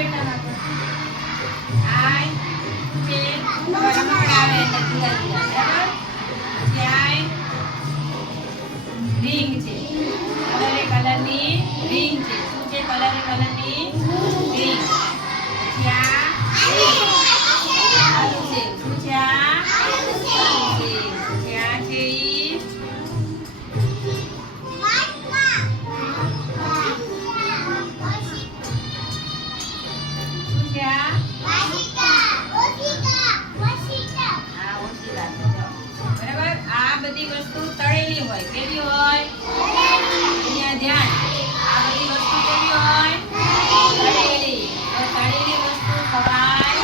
બેટા નાખો આય છે રમકડા આવે એટલે જુદા જુદા બરાબર પછી આય રિંગ છે કલરની રિંગ છે શું છે કલરની રિંગ પછી આ આલુ છે શું છે આ આલુ છે પછી આ છે ઈ શું છે આ બરાબર આ બધી વસ્તુ તળેલી હોય કેવી હોય અહીંયા ધ્યાન આ બધી વસ્તુ કેવી હોય તળેલી તો તળેલી વસ્તુ ખવાય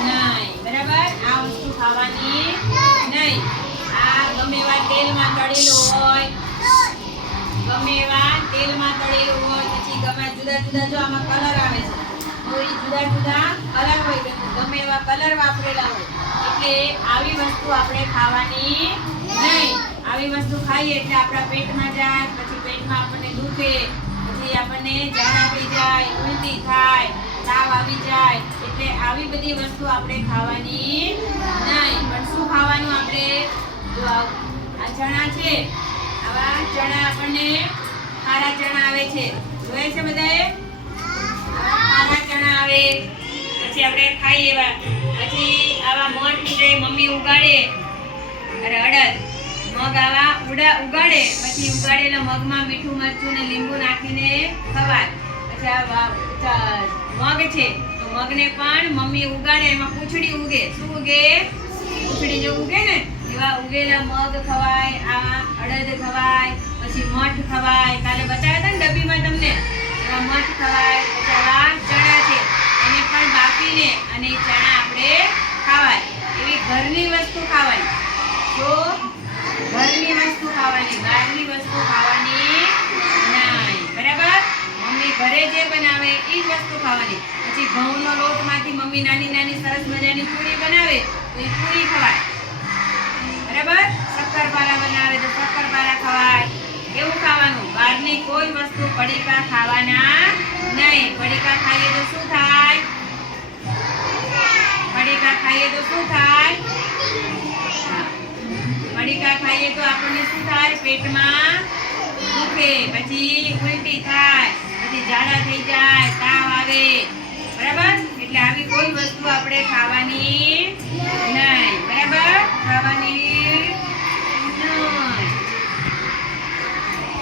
નહીં બરાબર આ વસ્તુ ખાવાની નહીં આ ગમે એવા તેલમાં તળેલું હોય પછી ગમે જુદા જુદા જો આમાં કલર આવે છે તો એ જુદા જુદા કલર હોય ગમે એવા કલર વાપરેલા હોય એટલે આવી વસ્તુ આપણે ખાવાની નહીં આવી વસ્તુ ખાઈએ એટલે આપણા પેટમાં જાય પછી પેટમાં આપણને દુખે પછી આપણને ઝાડા થઈ જાય ઉલટી થાય તાવ આવી જાય એટલે આવી બધી વસ્તુ આપણે ખાવાની નહીં પણ શું ખાવાનું આપણે જો આ ચણા છે આવા ચણા આપણને ખારા ચણા આવે છે જોયે છે બધાએ ખારા ચણા આવે પછી આપણે ખાઈએ એવા પછી આવા મઠ નીકળે મમ્મી ઉગાડે અરે અડદ મગ આવા ઉગાડે પછી ઉગાડેલા મગમાં મીઠું મરચું ને લીંબુ નાખીને ખવાય પછી આ મગ છે તો મગને પણ મમ્મી ઉગાડે એમાં પૂંછડી ઉગે શું ઉગે પૂંછડી જે ઉગે ને એવા ઉગેલા મગ ખવાય આ અડદ ખવાય પછી મઠ ખવાય કાલે બતાવ્યા હતા ને ડબ્બીમાં તમને એવા મઠ ખવાય પછી આવા ચણા છે એને પણ બાફીને અને ચણા આપણે ખાવાય એવી ઘરની વસ્તુ ખાવાની તો ઘરની વસ્તુ ખાવાની બહારની વસ્તુ ખાવાની નહીં બરાબર મમ્મી ઘરે જે બનાવે એ જ વસ્તુ ખાવાની પછી ઘઉંનો લોટમાંથી મમ્મી નાની નાની સરસ મજાની પૂરી બનાવે તો એ પૂરી ખવાય બરાબર શક્કરપારા બનાવે તો શક્કરપારા ખવાય એવું ખાવાનું બહારની કોઈ વસ્તુ પડીકા ખાવાના નહીં પડીકા ખાઈએ તો શું થાય પડીકા ખાઈએ તો શું થાય પડીકા ખાઈએ તો આપણને શું થાય પેટમાં દુખે પછી ઉલટી થાય પછી ઝાડા થઈ જાય તાવ આવે બરાબર એટલે આવી કોઈ વસ્તુ આપણે ખાવાની